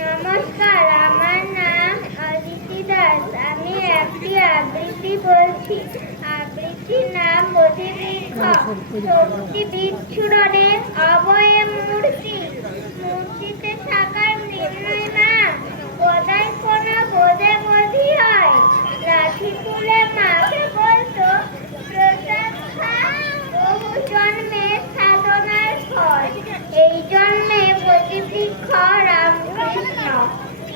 নমস্কার, আমার নাম অদিতি দাস। আমি একটি আবৃত্তি বলছি। আবৃত্তির নাম বোধিবৃক্ষ। শক্তি বিচ্ছুরণের অবয়ে মূর্তি, মূর্তিতে থাকার নির্ণয় নাম বোধাই কোনা বোধে বোধি হয়। লাঠি তুলে মাকে বলতো প্রসাদ খা, বহু জন্মের সাধনার ফল। এই জন্মে বোধিবৃক্ষ রামকৃষ্ণ।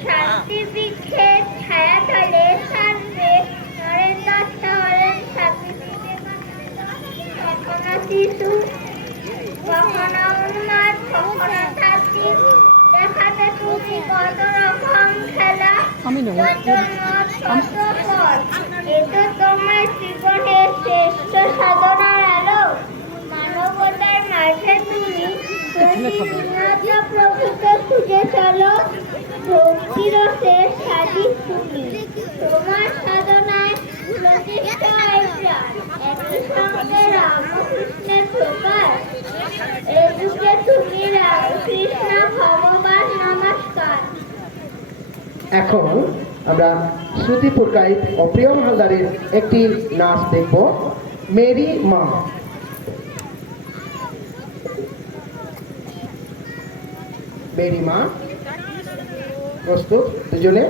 শান্তি বৃক্ষের ছায়া তলে থাকবে নরেন দত্ত হলেন স্বামী বিবেকানন্দ। কখনো শিশু, কখনো উন্মাদ, কখনো ছাত্রী, দেখাতে তুমি কত রকম খেলা, যত মত তত পথ। এ তো তোমার জীবনের শ্রেষ্ঠ সাধনার আলো। মানবতার মাঝে তুমি প্রতিনিয়ত প্রভুকে খুঁজে চলো। ভক্তিরসের সাদিক তুমি, তোমার সাধনায় প্রতিষ্ঠা হয় প্রাণ। একই সঙ্গে রামকৃষ্ণের প্রকাশ, এ যুগে তুমি রামকৃষ্ণ ভগবান। নমস্কার। এখন আমরা শ্রুতি পুরকাইত ও প্রিয়ম হালদারের একটি নাচ দেখব, মেরি মা। মেরি মা, প্রস্তুত দুজনে?